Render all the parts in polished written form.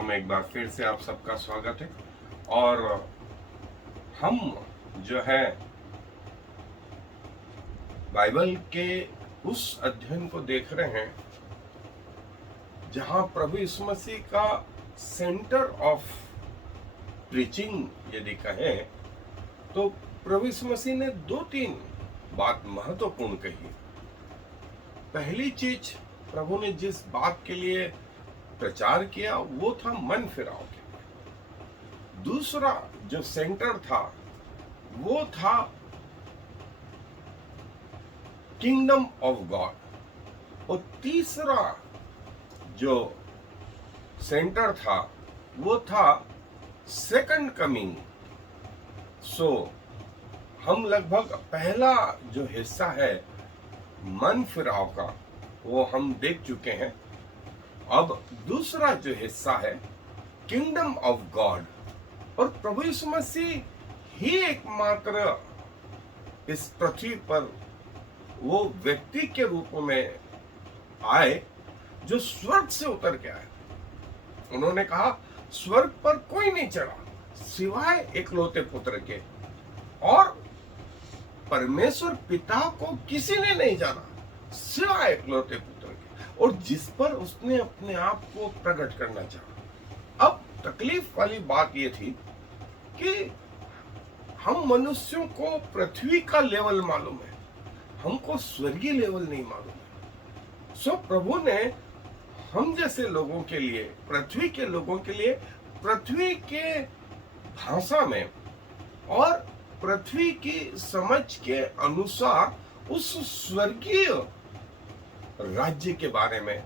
में एक बार फिर से आप सबका स्वागत है। और हम जो है बाइबल के उस अध्ययन को देख रहे हैं जहां प्रभु यीशु मसीह का सेंटर ऑफ प्रीचिंग यदि कहें तो प्रभु यीशु मसीह ने 2-3 बात महत्वपूर्ण कही। पहली चीज प्रभु ने जिस बात के लिए प्रचार किया वो था मन फिराव के। दूसरा जो सेंटर था वो था किंगडम ऑफ गॉड। और तीसरा जो सेंटर था वो था सेकंड कमिंग। सो हम लगभग पहला जो हिस्सा है मन फिराव का वो हम देख चुके हैं। अब दूसरा जो हिस्सा है किंगडम ऑफ गॉड, और प्रभु यीशु मसीह ही एकमात्र इस पृथ्वी पर वो व्यक्ति के रूप में आए जो स्वर्ग से उतर के आए। उन्होंने कहा स्वर्ग पर कोई नहीं चढ़ा सिवाय एकलौते पुत्र के, और परमेश्वर पिता को किसी ने नहीं जाना सिवाय एकलौते पुत्र के, और जिस पर उसने अपने आप को प्रकट करना चाहा। अब तकलीफ वाली बात यह थी कि हम मनुष्यों को पृथ्वी का लेवल मालूम है, हमको स्वर्गीय लेवल नहीं मालूम है। सो प्रभु ने हम जैसे लोगों के लिए, पृथ्वी के लोगों के लिए, पृथ्वी के भाषा में और पृथ्वी की समझ के अनुसार उस स्वर्गीय राज्य के बारे में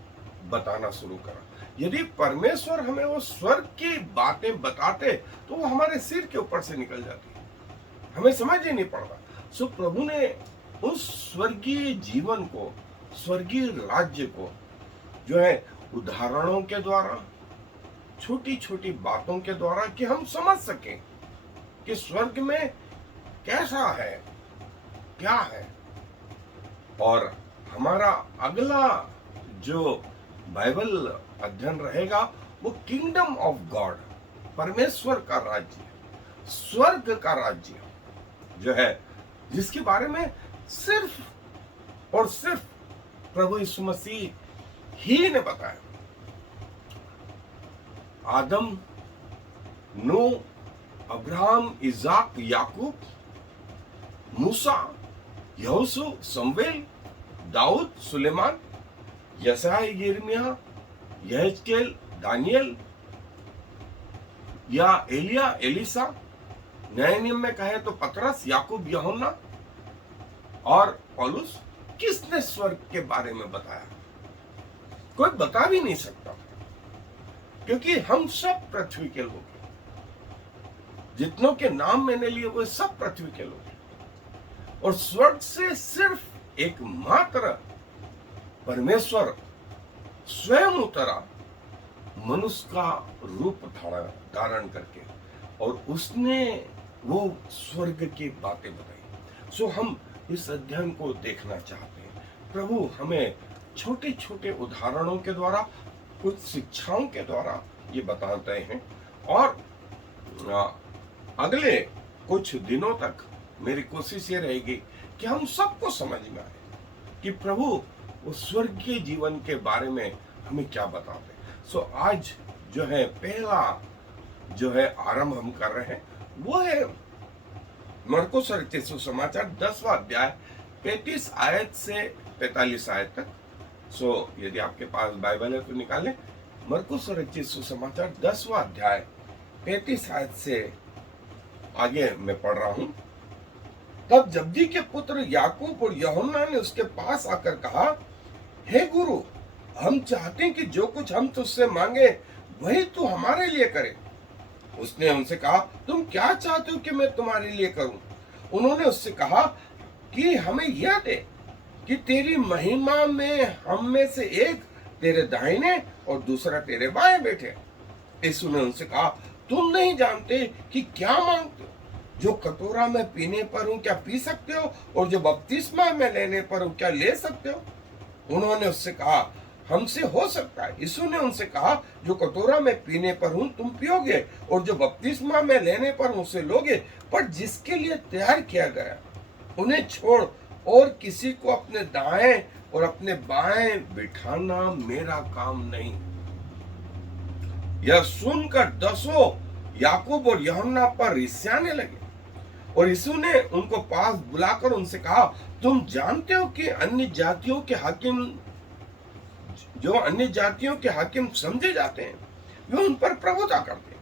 बताना शुरू करा। यदि परमेश्वर हमें वो स्वर्ग की बातें बताते तो वो हमारे सिर के ऊपर से निकल जाती, हमें समझ ही नहीं पड़ता। सो प्रभु ने उस स्वर्गीय जीवन को, स्वर्गीय राज्य को जो है उदाहरणों के द्वारा, छोटी छोटी बातों के द्वारा, कि हम समझ सकें कि स्वर्ग में कैसा है, क्या है। और हमारा अगला जो बाइबल अध्ययन रहेगा वो किंगडम ऑफ गॉड, परमेश्वर का राज्य, स्वर्ग का राज्य जो है, जिसके बारे में सिर्फ और सिर्फ प्रभु यीशु मसीह ही ने बताया। आदम, नूह, अब्राहम, इसाक, याकूब, मूसा, यहोशू, शमूएल, दाऊद, सुलेमान, यशायाह, यिर्मयाह, यहेजकेल, दानियल या एलिया, एलीसा, नए नियम में कहे तो पतरस, याकूब, यूहन्ना और पौलुस। किसने स्वर्ग के बारे में बताया? कोई बता भी नहीं सकता, क्योंकि हम सब पृथ्वी के लोग हैं। जितनों के नाम मैंने लिए वो सब पृथ्वी के लोग हैं, और स्वर्ग से सिर्फ एकमात्र परमेश्वर स्वयं उतरा मनुष्य का रूप धारण करके, और उसने वो स्वर्ग की बातें बताई। सो हम इस अध्ययन को देखना चाहते हैं। प्रभु हमें छोटे छोटे उदाहरणों के द्वारा, कुछ शिक्षाओं के द्वारा ये बताते हैं, और अगले कुछ दिनों तक मेरी कोशिश ये रहेगी कि हम सबको समझ में आए कि प्रभु उस स्वर्गीय जीवन के बारे में हमें क्या बताते हैं। सो आज जो है पहला जो है आरंभ हम कर रहे हैं वो है मरकुस रचित सुसमाचार 10वां अध्याय 35 आयत से 45 आयत तक। सो यदि आपके पास बाइबल है तो निकालें। मरकुस रचित सुसमाचार 10वां अध्याय 35 आयत से आगे मैं पढ़ रहा हूं। तब जब्दी के पुत्र याकूब और यूहन्ना ने उसके पास आकर कहा, हे गुरु, हम चाहते हैं कि जो कुछ हम तुझसे मांगे वही तू हमारे लिए करे। उसने उनसे कहा, तुम क्या चाहते हो कि मैं तुम्हारे लिए करूं? उन्होंने उससे कहा कि हमें यह दे कि तेरी महिमा में हम में से एक तेरे दाहिने और दूसरा तेरे बाएं बैठे। यीशु ने उनसे कहा, तुम नहीं जानते कि क्या मांगते हो। जो कटोरा में पीने पर हूं क्या पी सकते हो, और जो बपतिस्मा में लेने पर हूं क्या ले सकते हो? उन्होंने उससे कहा, हमसे हो सकता है। यीशु ने उनसे कहा, जो कटोरा में पीने पर हूं तुम पियोगे, और जो बपतिस्मा में लेने पर उसे लोगे, पर जिसके लिए तैयार किया गया उन्हें छोड़ और किसी को अपने दाएं और अपने बाएं बिठाना मेरा काम नहीं। यह सुनकर दसों याकूब और यूहन्ना पर रिसाने लगे, और यीशु ने उनको पास बुलाकर उनसे कहा, तुम जानते हो कि अन्य जातियों के हाकिम समझे जाते हैं, वे उन पर प्रभुता करते हैं,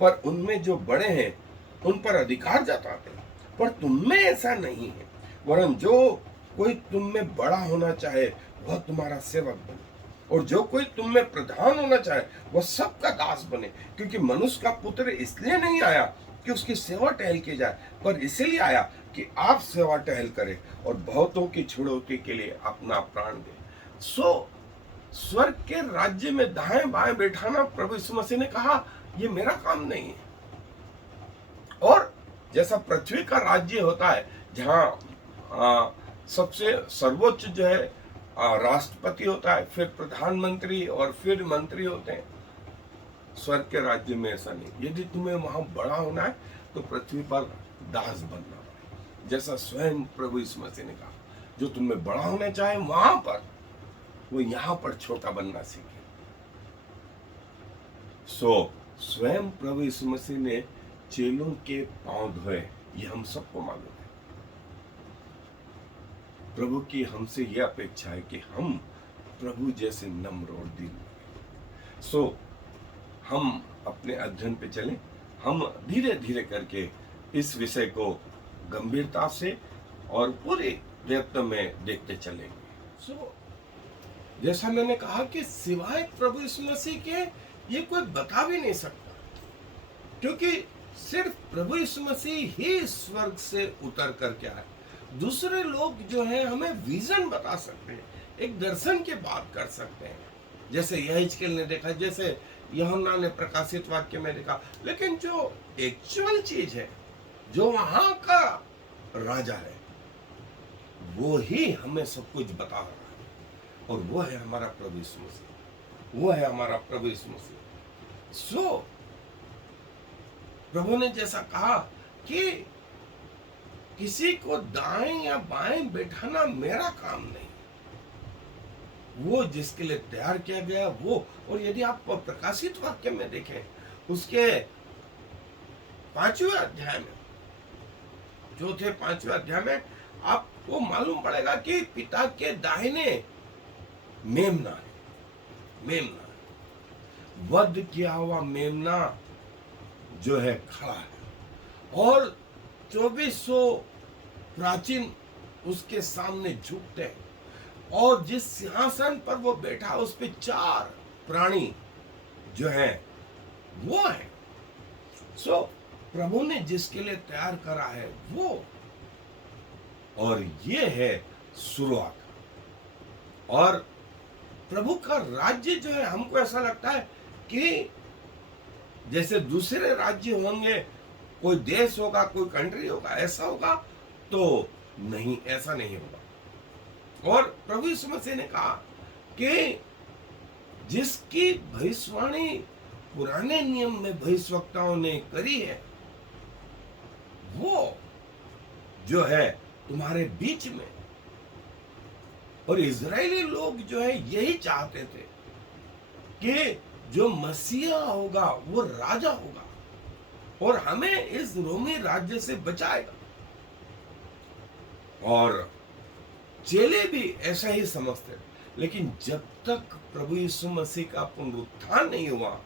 पर उनमें जो बड़े हैं उन पर अधिकार जताते हैं। पर तुम में ऐसा नहीं है, वरन जो कोई तुम में बड़ा होना चाहे वह तुम्हारा सेवक बने, और जो कोई तुम में प्रधान होना चाहे वह सबका दास बने। क्योंकि मनुष्य का पुत्र इसलिए नहीं आया कि उसकी सेवा टहल की जाए, पर इसलिए आया कि आप सेवा टहल करें और बहुतों की छुड़ौती के लिए अपना प्राण दे। स्वर्ग के राज्य में दाएं बाएं बैठाना, प्रभु यीशु मसीह ने कहा, ये मेरा काम नहीं है। और जैसा पृथ्वी का राज्य होता है, जहां सबसे सर्वोच्च जो है राष्ट्रपति होता है, फिर प्रधानमंत्री और फिर मंत्री होते हैं, स्वर्ग के राज्य में ऐसा नहीं। यदि तुम्हें वहां बड़ा होना है तो पृथ्वी पर दास बनना है। जैसा स्वयं प्रभु यीशु मसीह ने कहा, जो तुम्हें बड़ा होना चाहे वहां पर, वो यहां पर छोटा बनना सीखे। स्वयं प्रभु यीशु मसीह ने चेलों के पांव धोए, ये हम सबको मालूम है। प्रभु की हमसे यह अपेक्षा है कि हम प्रभु जैसे नम्र और दीन। हम अपने अध्ययन पे चलें। हम धीरे धीरे करके इस विषय को गंभीरता से और पूरे प्रयत्न में देखते चलेंगे। जैसा मैंने कहा कि सिवाय प्रभु यीशु मसीह के ये कोई बता भी नहीं सकता, क्योंकि सिर्फ प्रभु यीशु मसीह ही स्वर्ग से उतर करके आए। दूसरे लोग जो है हमें विजन बता सकते हैं, एक दर्शन की बात कर सकते हैं, जैसे यहेजकेल ने देखा, जैसे यूहन्ना ने प्रकाशित वाक्य में देखा। लेकिन जो एक्चुअल चीज है, जो वहां का राजा है, वो ही हमें सब कुछ बता रहा है, और वो है हमारा प्रभु यीशु मसीह। वो है हमारा प्रभु यीशु मसीह। प्रभु ने जैसा कहा कि किसी को दाएं या बाएं बैठाना मेरा काम नहीं, वो जिसके लिए तैयार किया गया वो। और यदि आप प्रकाशित वाक्य में देखें, उसके 5वें अध्याय में, चौथे 5वें अध्याय में आपको मालूम पड़ेगा कि पिता के दाहिने मेमना है, वध किया हुआ मेमना जो है खड़ा है, और 2400 प्राचीन उसके सामने झुकते हैं, और जिस सिंहासन पर वो बैठा उस पे 4 प्राणी जो है वो है। प्रभु ने जिसके लिए तैयार करा है वो, और ये है शुरुआत। और प्रभु का राज्य जो है, हमको ऐसा लगता है कि जैसे दूसरे राज्य होंगे, कोई देश होगा, कोई कंट्री होगा, ऐसा होगा, तो नहीं, ऐसा नहीं होगा। और प्रभु यीशु मसीह ने कहा कि जिसकी भविष्यवाणी पुराने नियम में भविष्यवक्ताओं ने करी है, वो जो है तुम्हारे बीच में। और इजरायली लोग जो है यही चाहते थे कि जो मसीहा होगा वो राजा होगा और हमें इस रोमी राज्य से बचाएगा। और चेले भी ऐसा ही समझते, लेकिन जब तक प्रभु यीशु मसीह का पुनरुत्थान नहीं हुआ,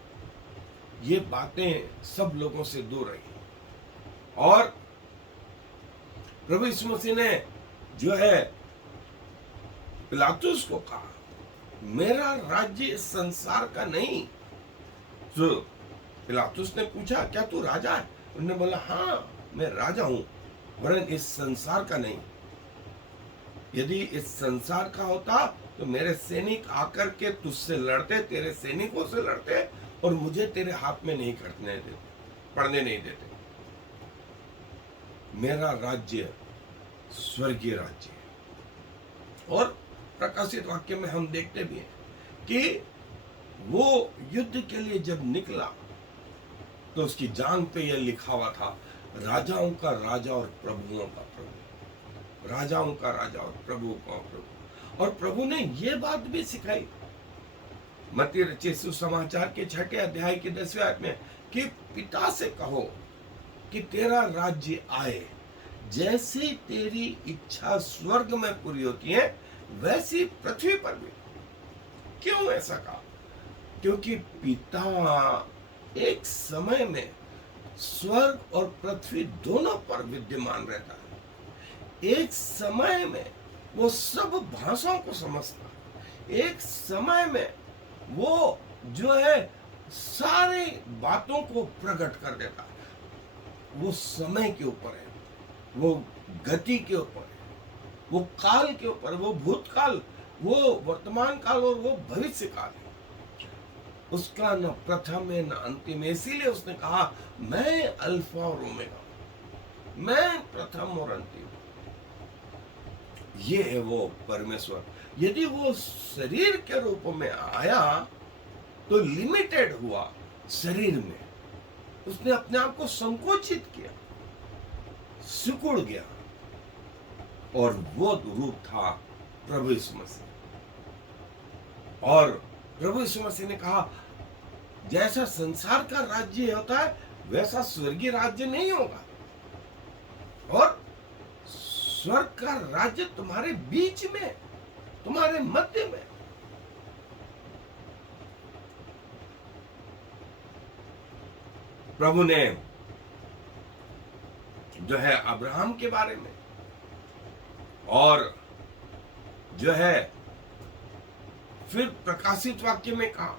ये बातें सब लोगों से दूर रही। और प्रभु यीशु मसीह ने जो है पिलातुस को कहा, मेरा राज्य इस संसार का नहीं। तो पिलातुस ने पूछा, क्या तू राजा है? उन्होंने बोला, हाँ मैं राजा हूं, वरन इस संसार का नहीं। यदि इस संसार का होता तो मेरे सैनिक आकर के तुझसे लड़ते, तेरे सैनिकों से लड़ते, और मुझे तेरे हाथ में नहीं पड़ने नहीं देते। मेरा राज्य स्वर्गीय राज्य है। और प्रकाशित वाक्य में हम देखते भी हैं कि वो युद्ध के लिए जब निकला तो उसकी जांग पे यह लिखा हुआ था, राजाओं का राजा और प्रभुओं का प्रभु, राजाओं का राजा और प्रभुओं का प्रभु। और प्रभु ने यह बात भी सिखाई मत्ती रचित सुसमाचार के 6 अध्याय के 10वें आयत में कि पिता से कहो कि तेरा राज्य आए, जैसे तेरी इच्छा स्वर्ग में पूरी होती है वैसी पृथ्वी पर भी। क्यों ऐसा कहा? क्योंकि पिता एक समय में स्वर्ग और पृथ्वी दोनों पर विद्यमान रहता है। एक समय में वो सब भाषाओं को समझता है, एक समय में वो जो है सारी बातों को प्रकट कर देता है। वो समय के ऊपर है, वो गति के ऊपर है, वो काल के ऊपर, वो भूतकाल, वो वर्तमान काल और वो भविष्य काल है। उसका न प्रथम है न अंतिम है। इसीलिए उसने कहा मैं अल्फा और ओमेगा, मैं प्रथम और अंतिम। ये है वो परमेश्वर। यदि वो शरीर के रूप में आया तो लिमिटेड हुआ शरीर में, उसने अपने आप को संकोचित किया, सिकुड़ गया, और वो रूप था प्रभु यीशु मसीह। और प्रभु यीशु मसीह ने कहा जैसा संसार का राज्य होता है वैसा स्वर्गीय राज्य नहीं होगा, और स्वर्ग का राज्य तुम्हारे बीच में, तुम्हारे मध्य में। प्रभु ने जो है अब्राहम के बारे में और जो है फिर प्रकाशित वाक्य में कहा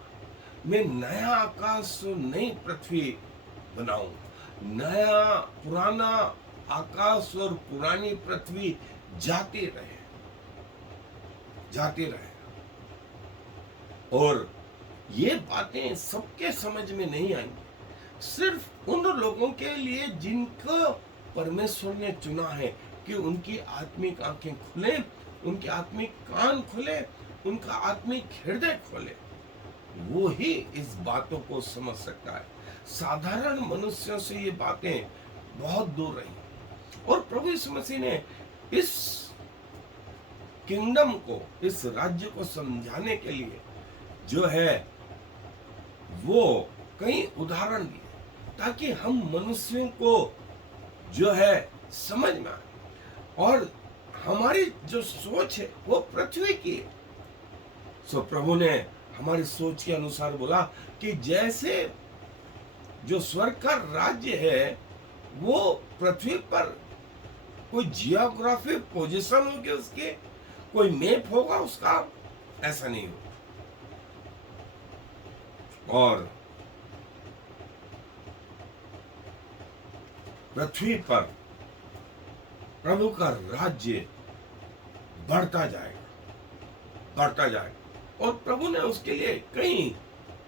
मैं नया आकाश और नई पृथ्वी बनाऊं, नया पुराना आकाश और पुरानी पृथ्वी जाती रहे, जाती रहे। और ये बातें सबके समझ में नहीं आएंगी, सिर्फ उन लोगों के लिए जिनको परमेश्वर ने चुना है कि उनकी आत्मिक आंखें खुले, उनके आत्मिक कान खुले, उनका आत्मिक हृदय खोले, वो ही इस बातों को समझ सकता है। साधारण मनुष्यों से ये बातें बहुत दूर रही। और प्रभु यीशु मसीह ने इस किंगडम को, इस राज्य को समझाने के लिए जो है वो कई उदाहरण दिए ताकि हम मनुष्यों को जो है समझ में आए। और हमारी जो सोच है वो पृथ्वी की है। सो प्रभु ने हमारी सोच के अनुसार बोला कि जैसे जो स्वर्ग का राज्य है वो पृथ्वी पर कोई जियोग्राफिक पोजीशन होगी, उसके कोई मैप होगा उसका, ऐसा नहीं होगा। और पृथ्वी पर प्रभु का राज्य बढ़ता जाएगा, बढ़ता जाएगा। और प्रभु ने उसके लिए कई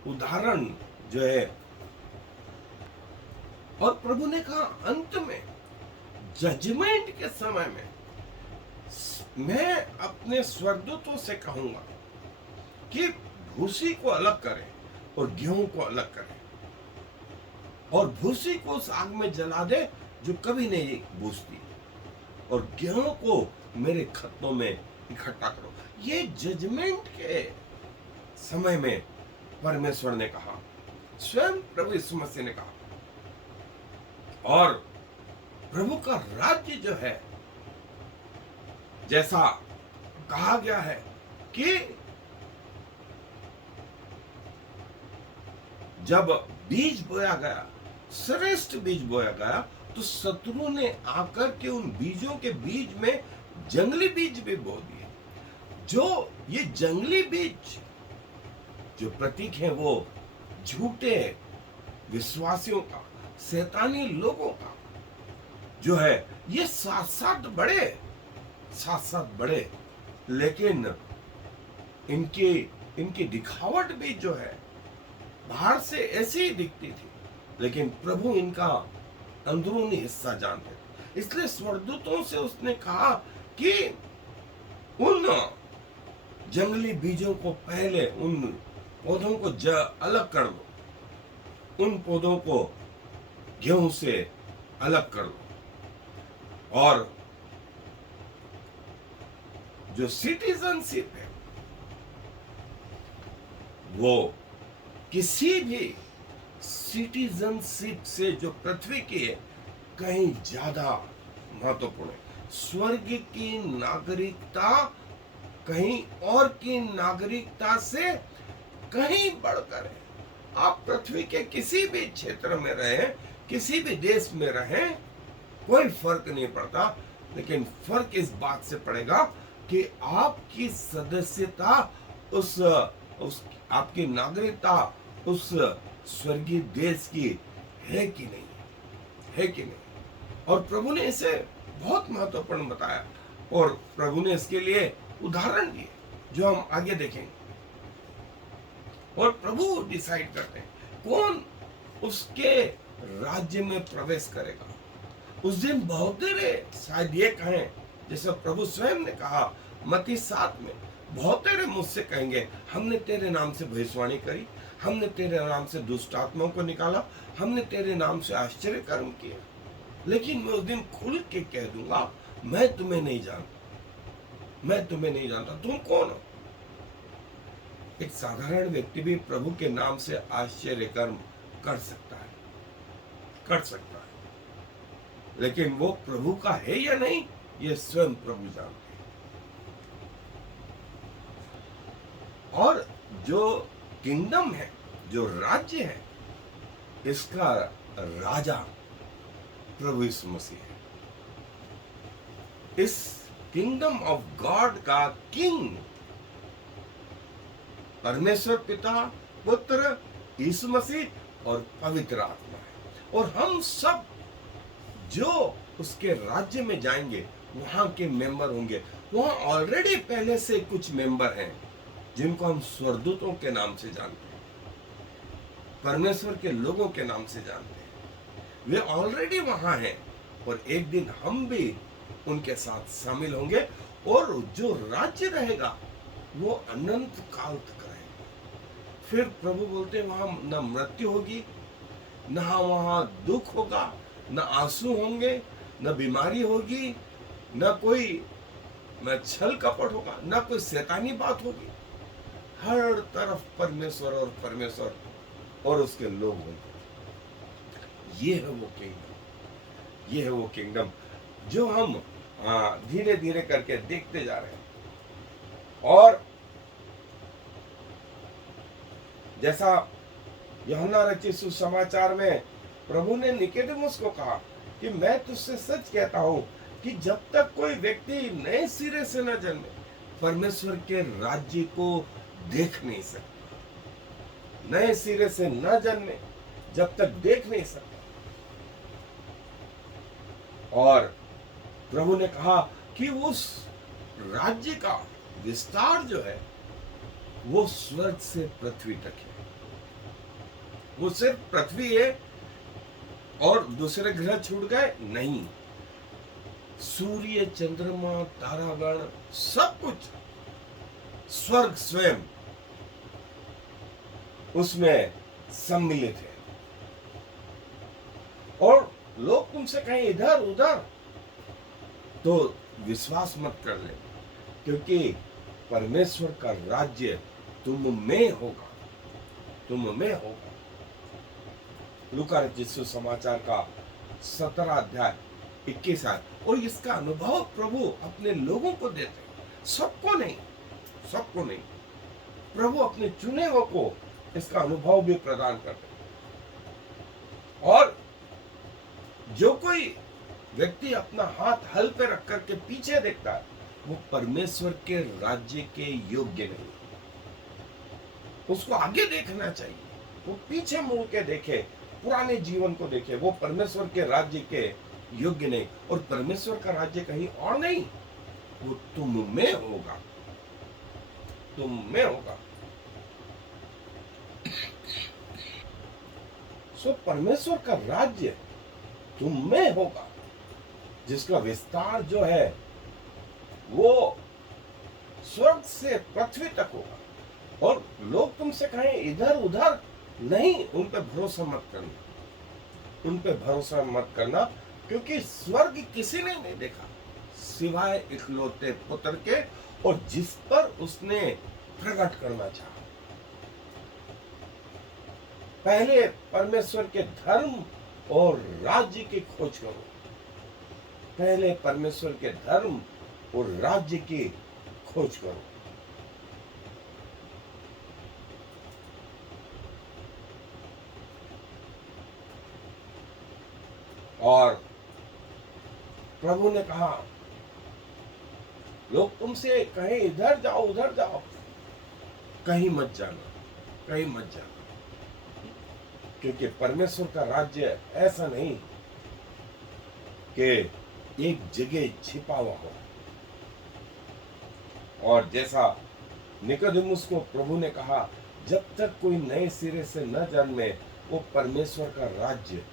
उदाहरण जो है, और प्रभु ने कहा अंत में जजमेंट के समय में मैं अपने स्वर्गदूतों से कहूंगा कि भूसी को अलग करें और गेहूं को अलग करें, और भूसी को उस आग में जला दे जो कभी नहीं बुझती, और गेहूं को मेरे खत्तों में इकट्ठा करो। ये जजमेंट के समय में परमेश्वर ने कहा, स्वयं प्रभु यीशु मसीह ने कहा। और प्रभु का राज्य जो है, जैसा कहा गया है कि जब बीज बोया गया, श्रेष्ठ बीज बोया गया, तो शत्रु ने आकर के उन बीजों के बीज में जंगली बीज भी बो दिए। जो ये जंगली बीज जो प्रतीक है वो झूठे विश्वासियों का, शैतानी लोगों का जो है, ये साथ साथ बढ़े, लेकिन इनकी दिखावट भी जो है बाहर से ऐसी ही दिखती थी, लेकिन प्रभु इनका अंदरूनी हिस्सा जानते थे। इसलिए स्वर्गदूतों से उसने कहा कि उन जंगली बीजों को पहले उन पौधों को अलग कर दो, उन पौधों को गेहूं से अलग कर दो। और जो सिटीजनशिप है वो किसी भी सिटीजनशिप से जो पृथ्वी की है कहीं ज्यादा महत्वपूर्ण है। स्वर्ग की नागरिकता कहीं और की नागरिकता से कहीं बढ़कर है। आप पृथ्वी के किसी भी क्षेत्र में रहें, किसी भी देश में रहें, कोई फर्क नहीं पड़ता, लेकिन फर्क इस बात से पड़ेगा कि आपकी सदस्यता उस आपकी नागरिकता उस स्वर्गीय देश की है कि नहीं, है कि नहीं। और प्रभु ने इसे बहुत महत्वपूर्ण बताया और प्रभु ने इसके लिए उदाहरण दिए जो हम आगे देखेंगे। और प्रभु डिसाइड करते हैं कौन उसके राज्य में प्रवेश करेगा। उस दिन बहुत देरे शायद ये कहें, जैसे प्रभु स्वयं ने कहा मत्ती 7 में, बहुत तेरे मुझसे कहेंगे हमने तेरे नाम से भविष्यवाणी करी, हमने तेरे नाम से दुष्ट आत्माओं को निकाला, हमने तेरे नाम से आश्चर्य कर्म किए, लेकिन मैं उस दिन खुल के कह दूंगा मैं तुम्हें नहीं जानता, मैं तुम्हें नहीं जानता, तुम कौन हो। एक साधारण व्यक्ति भी प्रभु के नाम से आश्चर्य कर्म कर सकता है, कर सकता है, लेकिन वो प्रभु का है या नहीं ये स्वयं प्रभु जानते हैं। और जो किंगडम है, जो राज्य है, इसका राजा प्रभु यीशु मसीह है। इस किंगडम ऑफ गॉड का किंग परमेश्वर पिता, पुत्र, यीशु मसीह और पवित्र आत्मा है। और हम सब जो उसके राज्य में जाएंगे वहां के मेंबर होंगे। वहां ऑलरेडी पहले से कुछ मेंबर हैं जिनको हम स्वर्गदूतों के नाम से जानते हैं, परमेश्वर के लोगों के नाम से जानते हैं। वे ऑलरेडी वहां हैं और एक दिन हम भी उनके साथ शामिल होंगे और जो राज्य रहेगा वो अनंत काल तक रहेगा। फिर प्रभु बोलते हैं वहां न मृत्यु होगी, न वहां दुख होगा, न आंसू होंगे, न बीमारी होगी, न कोई छल कपट होगा, न कोई शैतानी बात होगी। हर तरफ परमेश्वर और परमेश्वर और उसके लोग होंगे। ये है वो किंगडम, ये है वो किंगडम जो हम धीरे धीरे करके देखते जा रहे हैं। और जैसा यूहन्ना रचित सुसमाचार में प्रभु ने निकोदेमुस को कहा कि मैं तुझसे सच कहता हूं कि जब तक कोई व्यक्ति नए सिरे से न जन्मे परमेश्वर के राज्य को देख नहीं सकता। नए सिरे से न जन्मे जब तक देख नहीं सकता। और प्रभु ने कहा कि उस राज्य का विस्तार जो है वो स्वर्ग से पृथ्वी तक है। वो सिर्फ पृथ्वी है और दूसरे ग्रह छूट गए नहीं, सूर्य, चंद्रमा, तारागण, सब कुछ, स्वर्ग स्वयं उसमें सम्मिलित है। और लोग तुमसे कहें इधर उधर तो विश्वास मत कर ले, क्योंकि परमेश्वर का राज्य तुम में होगा, तुम में होगा। लूका रचित सुसमाचार का 17 अध्याय 21 आयत। और इसका अनुभव प्रभु अपने लोगों को देते हैं, सबको नहीं, सबको नहीं। प्रभु अपने चुने हुए को इसका अनुभव भी प्रदान करते हैं। और जो कोई व्यक्ति अपना हाथ हल पे रख करके पीछे देखता है वो परमेश्वर के राज्य के योग्य नहीं। उसको आगे देखना चाहिए, वो पीछे मुड़ के देखे, पुराने जीवन को देखे, वो परमेश्वर के राज्य के योग्य नहीं। और परमेश्वर का राज्य कहीं और नहीं, वो तुम में होगा, तुम में होगा। सो परमेश्वर का राज्य तुम में होगा, जिसका विस्तार जो है वो स्वर्ग से पृथ्वी तक होगा। और लोग तुमसे कहें इधर उधर, नहीं, उन पे भरोसा मत करना, उन पे भरोसा मत करना, क्योंकि स्वर्ग किसी ने नहीं देखा सिवाय इकलौते पुत्र के, और जिस पर उसने प्रकट करना चाहा। पहले परमेश्वर के धर्म और राज्य की खोज करो, पहले परमेश्वर के धर्म और राज्य की खोज करो। और प्रभु ने कहा, लोग तुमसे कहें इधर जाओ उधर जाओ, कहीं मत जाना, कहीं मत जाना, क्योंकि परमेश्वर का राज्य ऐसा नहीं कि एक जगह छिपा हुआ हो। और जैसा निकोदेमुस को प्रभु ने कहा, जब तक कोई नए सिरे से न जन्मे वो परमेश्वर का राज्य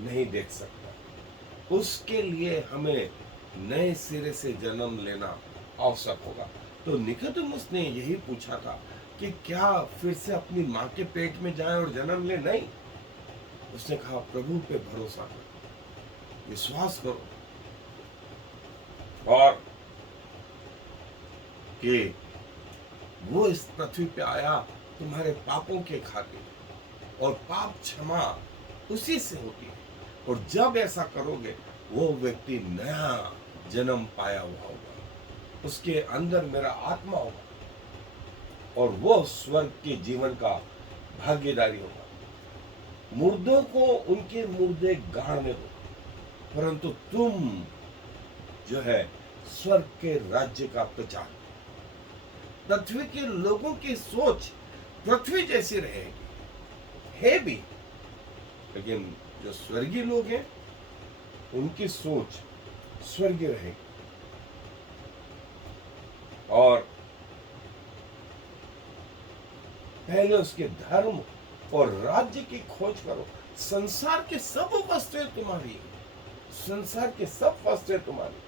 नहीं देख सकता। उसके लिए हमें नए सिरे से जन्म लेना आवश्यक होगा। तो निकोदेमुस ने यही पूछा था कि क्या फिर से अपनी माँ के पेट में जाए और जन्म ले? नहीं, उसने कहा प्रभु पे भरोसा करो, विश्वास करो, और कि वो इस पृथ्वी पे आया तुम्हारे पापों के खातिर, और पाप क्षमा उसी से होती है। और जब ऐसा करोगे वो व्यक्ति नया जन्म पाया हुआ होगा, उसके अंदर मेरा आत्मा होगा, और वो स्वर्ग के जीवन का भागीदारी होगा। मुर्दों को उनके मुर्दे गाड़ने दो, परंतु तुम जो है स्वर्ग के राज्य का प्रचार। पृथ्वी के लोगों की सोच पृथ्वी जैसी रहेगी, है भी, लेकिन जो स्वर्गीय लोग हैं उनकी सोच स्वर्गीय रहेगी। और पहले उसके धर्म और राज्य की खोज करो, संसार के सब वस्तुएं तुम्हारी, संसार के सब वस्तुएं तुम्हारी।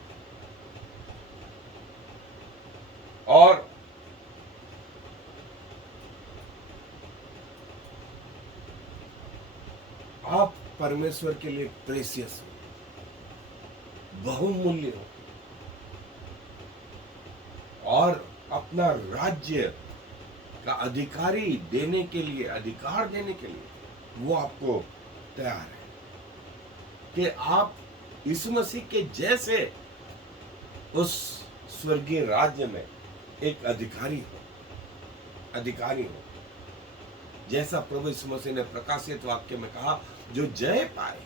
और आप परमेश्वर के लिए प्रेशियस हो, बहुमूल्य हो, और अपना राज्य का अधिकारी देने के लिए, अधिकार देने के लिए वो आपको तैयार है कि आप यीशु मसीह के जैसे उस स्वर्गीय राज्य में एक अधिकारी हो, अधिकारी हो। जैसा प्रभु यीशु मसीह ने प्रकाशित वाक्य में कहा, जो जय पाए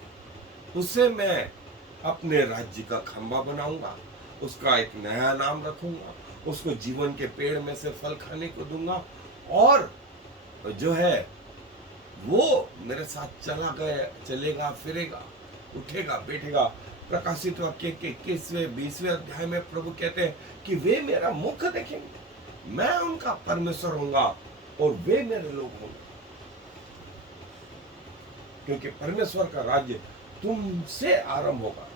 उसे मैं अपने राज्य का खंबा बनाऊंगा, उसका एक नया नाम रखूंगा, उसको जीवन के पेड़ में से फल खाने को दूंगा, और जो है वो मेरे साथ चलेगा, फिरेगा, उठेगा, बैठेगा। प्रकाशित वाक्य के 21वें 20वें अध्याय में प्रभु कहते हैं कि वे मेरा मुख देखेंगे, मैं उनका परमेश्वर होऊंगा और वे मेरे लोग होंगे। क्योंकि परमेश्वर का राज्य तुमसे आरंभ होगा,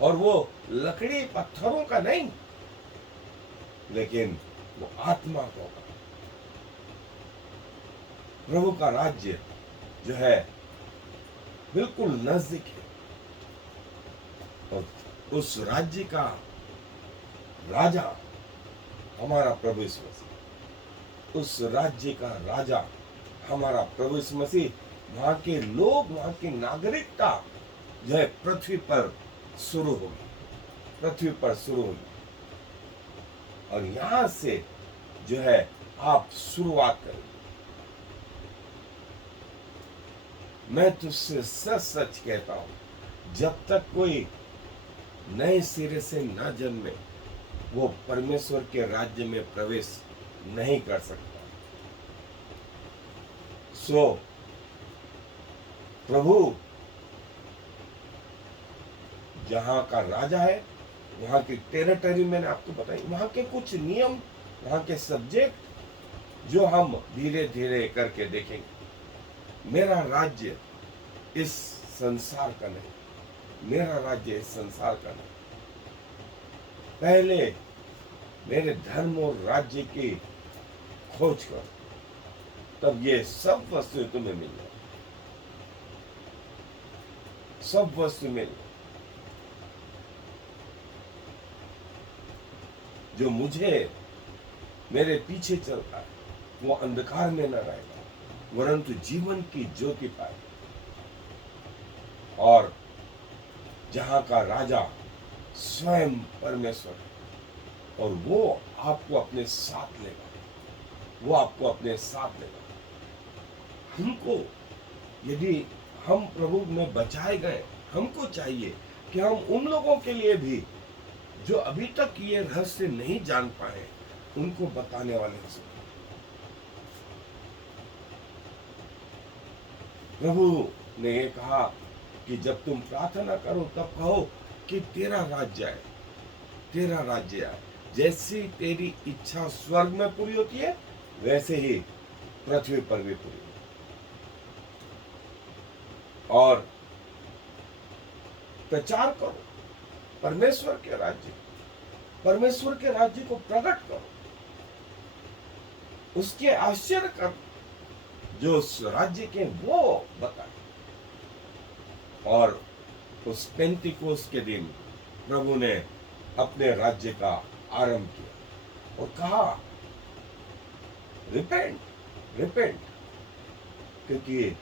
और वो लकड़ी पत्थरों का नहीं, लेकिन वो आत्मा का होगा। प्रभु का राज्य जो है बिल्कुल नजदीक है, और उस राज्य का राजा हमारा प्रभु यीशु मसीह, उस राज्य का राजा हमारा प्रभु यीशु मसीह। वहां के लोग, वहां की नागरिकता जो है पृथ्वी पर शुरू होगी, पृथ्वी पर शुरू होगी, और यहां से जो है आप शुरुआत करेंगे। मैं तुझसे सच सच कहता हूं, जब तक कोई नए सिरे से न जन्मे वो परमेश्वर के राज्य में प्रवेश नहीं कर सकता। सो प्रभु जहां का राजा है, वहां की टेरिटरी मैंने आपको बताई, वहां के कुछ नियम, वहां के सब्जेक्ट जो हम धीरे धीरे करके देखेंगे। मेरा राज्य इस संसार का नहीं, मेरा राज्य इस संसार का नहीं। पहले मेरे धर्म और राज्य की खोज करो, तब ये सब वस्तुएं तुम्हें मिल जाए, सब वस्तु मिल। जो मुझे मेरे पीछे चलता है वो अंधकार में न रहेगा वरंतु जीवन की ज्योति पाए। और जहां का राजा स्वयं परमेश्वर है और वो आपको अपने साथ लेगा, वो आपको अपने साथ लेगा। हमको यदि हम प्रभु में बचाए गए, हमको चाहिए कि हम उन लोगों के लिए भी जो अभी तक ये रहस्य नहीं जान पाए उनको बताने वाले हो सके। प्रभु ने ये कहा कि जब तुम प्रार्थना करो तब कहो कि तेरा राज्य आए, तेरा राज्य आए। जैसी तेरी इच्छा स्वर्ग में पूरी होती है वैसे ही पृथ्वी पर भी पूरी। और प्रचार करो परमेश्वर के राज्य, परमेश्वर के राज्य को प्रकट करो, उसके आश्चर्य कर जो उस राज्य के वो बताए। और उस पेंतिकोस्त के दिन प्रभु ने अपने राज्य का आरंभ किया और कहा रिपेंट, रिपेंट, क्योंकि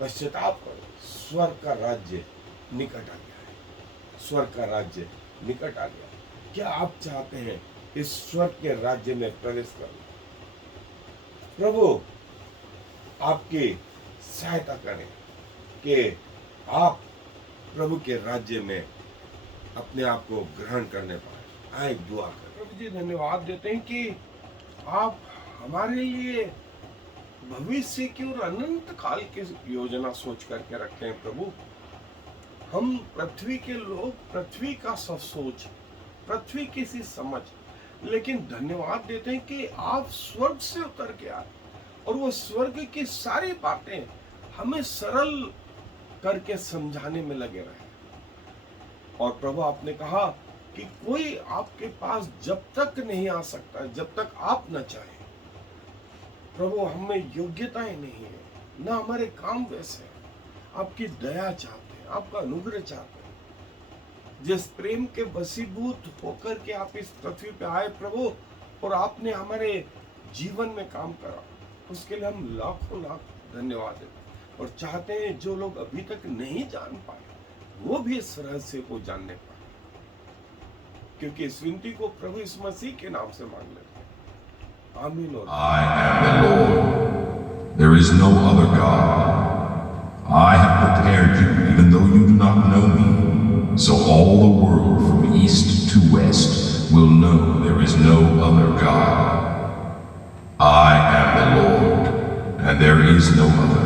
पश्चाताप करो, स्वर्ग का राज्य निकट आ गया है, स्वर्ग का राज्य निकट आ गया। क्या आप चाहते हैं इस स्वर्ग के राज्य में प्रवेश करना? प्रभु आपकी सहायता करें कि आप प्रभु के राज्य में अपने आप को ग्रहण करने पाए। आए दुआ करें। प्रभु जी धन्यवाद देते हैं कि आप हमारे लिए भविष्य की और अनंत काल की योजना सोच करके रखते हैं। प्रभु हम पृथ्वी के लोग, पृथ्वी का सब सोच, पृथ्वी की सी समझ, लेकिन धन्यवाद देते हैं कि आप स्वर्ग से उतर के आए और वो स्वर्ग की सारी बातें हमें सरल करके समझाने में लगे रहे। और प्रभु आपने कहा कि कोई आपके पास जब तक नहीं आ सकता जब तक आप न चाहें। प्रभु हमें योग्यताएं नहीं है, ना हमारे काम वैसे हैं, आपकी दया चाहते हैं, आपका अनुग्रह चाहते हैं। जिस प्रेम के वशीभूत होकर के आप इस पृथ्वी पे आए प्रभु और आपने हमारे जीवन में काम करा, उसके लिए हम लाखों लाख धन्यवाद देते हैं। और चाहते हैं जो लोग अभी तक नहीं जान पाए वो भी इस रहस्य को जानने पाए, क्योंकि इस विनती को प्रभु इस मसीह के नाम से मांग लेते हैं। आमीन। और I am the Lord. There is no other God. I have prepared you even though you do not know me. So all the world from east to west will know there is no other God. I am the Lord, and there is no other.